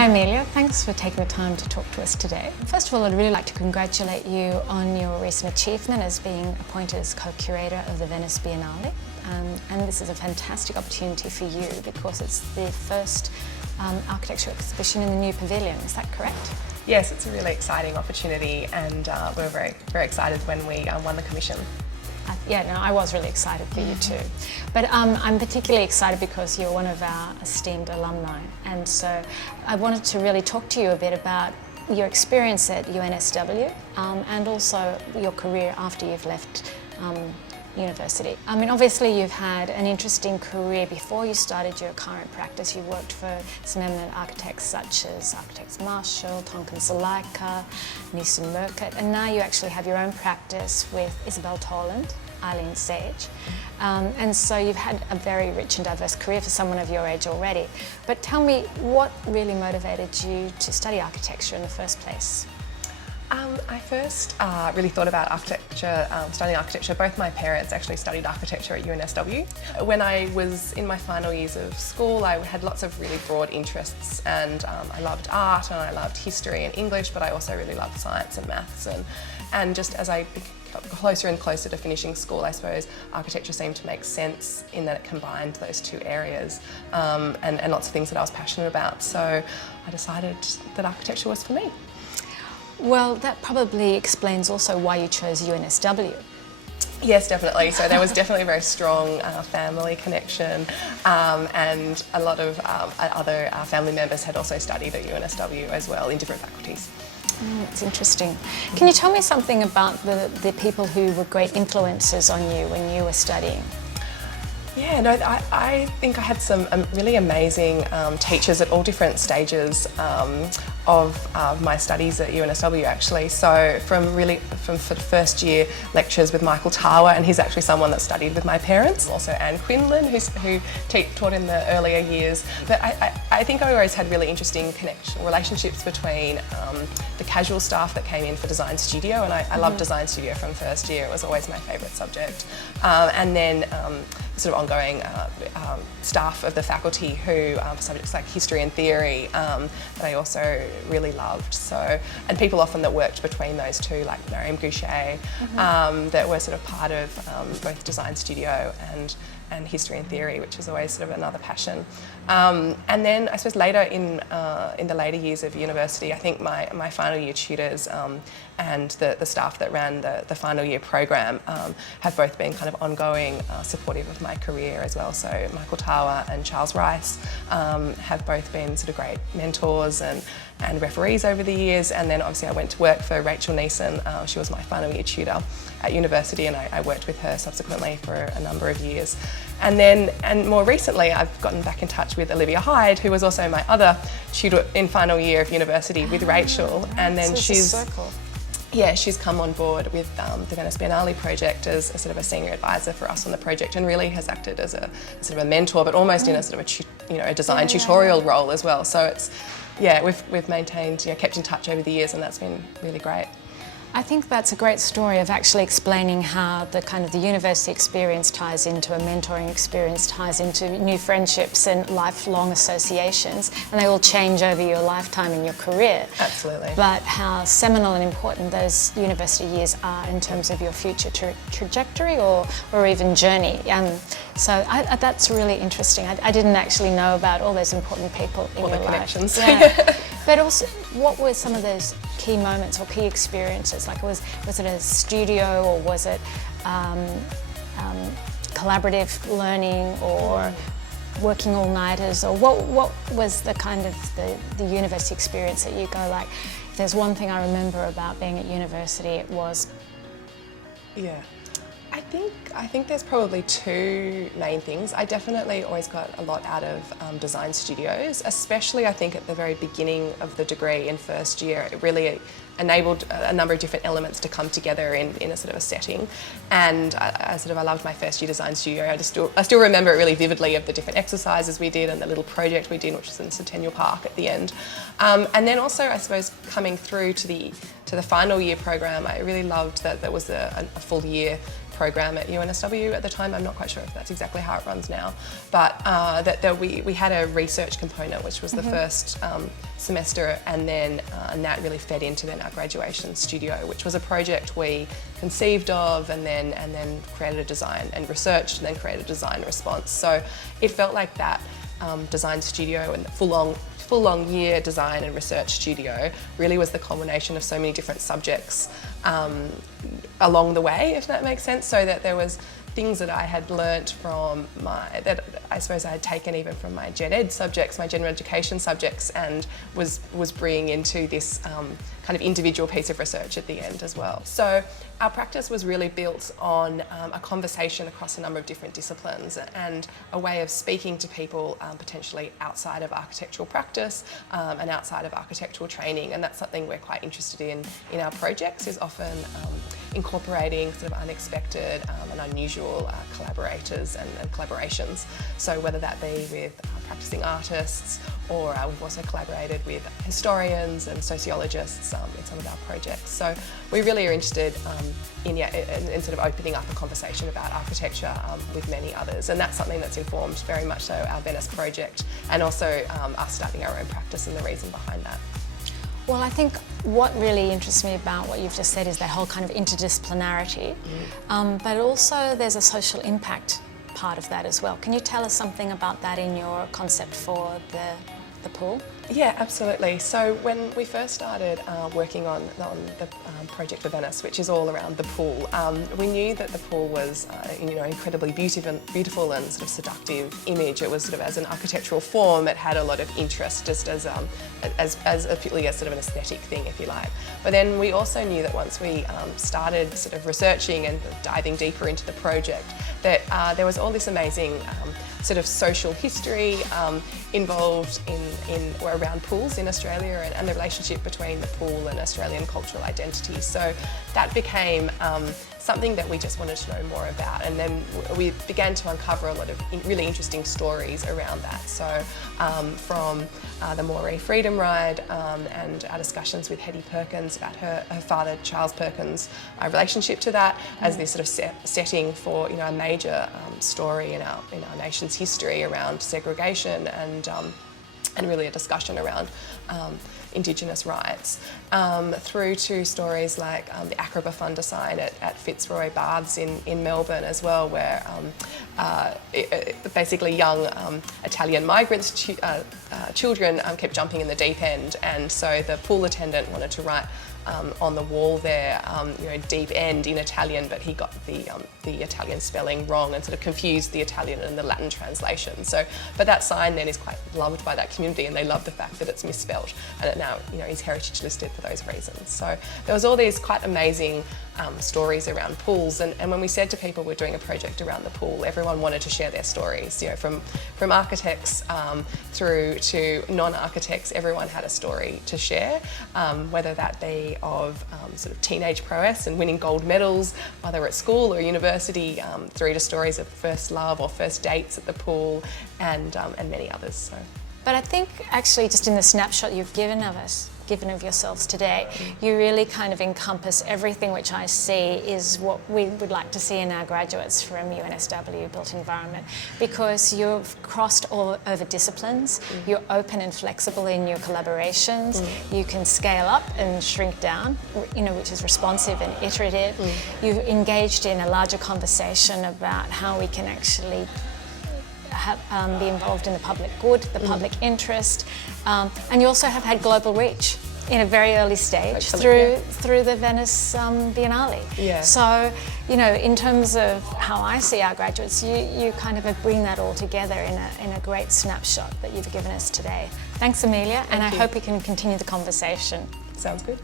Hi Amelia, thanks for taking the time to talk to us today. First of all, I'd really like to congratulate you on your recent achievement as being appointed as co-curator of the Venice Biennale. And this is a fantastic opportunity for you because it's the first architecture exhibition in the new Pavilion, is that correct? Yes, it's a really exciting opportunity and we're very, very excited when we won the commission. Yeah, no, I was really excited for you too. But I'm particularly excited because you're one of our esteemed alumni, and so I wanted to really talk to you a bit about your experience at UNSW and also your career after you've left university. I mean, obviously you've had an interesting career before you started your current practice. You worked for some eminent architects such as architects Marshall, Tonkin Salaika, Nissen Merkert, and now you actually have your own practice with Isabel Toland, Eileen Sage. And so you've had a very rich and diverse career for someone of your age already. But tell me, what really motivated you to study architecture in the first place? I first really thought about architecture, studying architecture. Both my parents actually studied architecture at UNSW. When I was in my final years of school, I had lots of really broad interests, and I loved art and I loved history and English, but I also really loved science and maths. And just as I got closer and closer to finishing school, I suppose architecture seemed to make sense in that it combined those two areas and lots of things that I was passionate about. So I decided that architecture was for me. Well, that probably explains also why you chose UNSW. Yes, definitely. So there was definitely a very strong family connection, and a lot of other family members had also studied at UNSW as well in different faculties. That's interesting. Can you tell me something about the people who were great influences on you when you were studying? Yeah, no, I think I had some really amazing teachers at all different stages of my studies at UNSW actually. So from first year lectures with Michael Tawa, and he's actually someone that studied with my parents. Also Anne Quinlan, who taught in the earlier years. But I think I always had really interesting relationships between the casual staff that came in for design studio, and I loved design studio from first year. It was always my favourite subject. And then sort of ongoing staff of the faculty who for subjects like history and theory that I also really loved. So, and people often that worked between those two, like Mariam Goucher, that were sort of part of both design studio and history and theory, which is always sort of another passion. And then I suppose later in the later years of university, I think my final year tutors and the staff that ran the final year program have both been kind of ongoing supportive of my career as well. So Michael Tawa and Charles Rice have both been sort of great mentors and referees over the years. And then obviously I went to work for Rachel Neeson. She was my final year tutor at university, and I worked with her subsequently for a number of years. And more recently I've gotten back in touch with Amelia Holliday, who was also my other tutor in final year of university with Rachel. And then so she's come on board with the Venice Biennale project as a sort of a senior advisor for us on the project, and really has acted as a sort of a mentor, but almost in a sort of a design tutorial role as well. So it's, yeah, we've maintained, kept in touch over the years, and that's been really great. I think that's a great story of actually explaining how the kind of the university experience ties into a mentoring experience, ties into new friendships and lifelong associations, and they all change over your lifetime in your career. Absolutely. But how seminal and important those university years are in terms of your future trajectory or even journey. So that's really interesting. I didn't actually know about all those important people in your life. All the connections. Yeah. But also, what were some of those key moments or key experiences? Like, was it a studio, or was it collaborative learning, or working all-nighters, or what was the kind of the university experience that you go like, if there's one thing I remember about being at university, it was... Yeah. I think there's probably two main things. I definitely always got a lot out of design studios, especially I think at the very beginning of the degree in first year. It really enabled a number of different elements to come together in a sort of a setting. And I loved my first year design studio. I still remember it really vividly, of the different exercises we did and the little project we did, which was in Centennial Park at the end. And then also, I suppose, coming through to the final year program, I really loved that there was a full year program at UNSW at the time. I'm not quite sure if that's exactly how it runs now, but that we had a research component, which was the first semester, and then and that really fed into then our graduation studio, which was a project we conceived of and then created a design and researched and then created a design response. So it felt like that design studio and full long year design and research studio really was the culmination of so many different subjects along the way, if that makes sense, so that there was things that I had learnt from that I suppose I had taken even from my gen ed subjects, my general education subjects, and was bringing into this kind of individual piece of research at the end as well. So our practice was really built on a conversation across a number of different disciplines and a way of speaking to people potentially outside of architectural practice and outside of architectural training, and that's something we're quite interested in our projects, is often incorporating sort of unexpected and unusual collaborators and collaborations. So whether that be with practicing artists, or we've also collaborated with historians and sociologists in some of our projects. So we really are interested in sort of opening up a conversation about architecture with many others, and that's something that's informed very much so our Venice project, and also us starting our own practice and the reason behind that. Well, I think what really interests me about what you've just said is that whole kind of interdisciplinarity, but also there's a social impact part of that as well. Can you tell us something about that in your concept for the pool? Yeah, absolutely. So when we first started working on the project for Venice, which is all around the pool, we knew that the pool was incredibly beautiful and sort of seductive image. It was sort of, as an architectural form, it had a lot of interest just as purely as sort of an aesthetic thing, if you like. But then we also knew that once we started sort of researching and diving deeper into the project, that there was all this amazing sort of social history involved in or around pools in Australia, and the relationship between the pool and Australian cultural identity. So that became something that we just wanted to know more about, and then we began to uncover a lot of really interesting stories around that. So from the Moree Freedom Ride and our discussions with Hetty Perkins about her father Charles Perkins' relationship to that as this sort of setting for a major story in our nation's history around segregation and really a discussion around Indigenous rights, through to stories like the Acroba Fundicide at Fitzroy Baths in Melbourne as well, where basically young Italian migrants' children kept jumping in the deep end, and so the pool attendant wanted to write on the wall there, deep end in Italian, but he got the Italian spelling wrong and sort of confused the Italian and the Latin translation. So, but that sign then is quite loved by that community, and they love the fact that it's misspelt, and it now is heritage listed for those reasons. So there was all these quite amazing stories around pools, and when we said to people we're doing a project around the pool, everyone wanted to share their stories. From architects through to non-architects, everyone had a story to share, whether that be of sort of teenage prowess and winning gold medals, whether at school or university, through to stories of first love or first dates at the pool, and many others. So. But I think actually just in the snapshot you've given of yourselves today, you really kind of encompass everything which I see is what we would like to see in our graduates from UNSW Built Environment, because you've crossed all over disciplines, you're open and flexible in your collaborations, you can scale up and shrink down, which is responsive and iterative. You've engaged in a larger conversation about how we can actually be involved in the public good, the public interest, and you also have had global reach in a very early stage through the Venice Biennale. Yeah. So, in terms of how I see our graduates, you kind of bring that all together in a great snapshot that you've given us today. Thanks, Amelia, and I hope we can continue the conversation. Sounds good.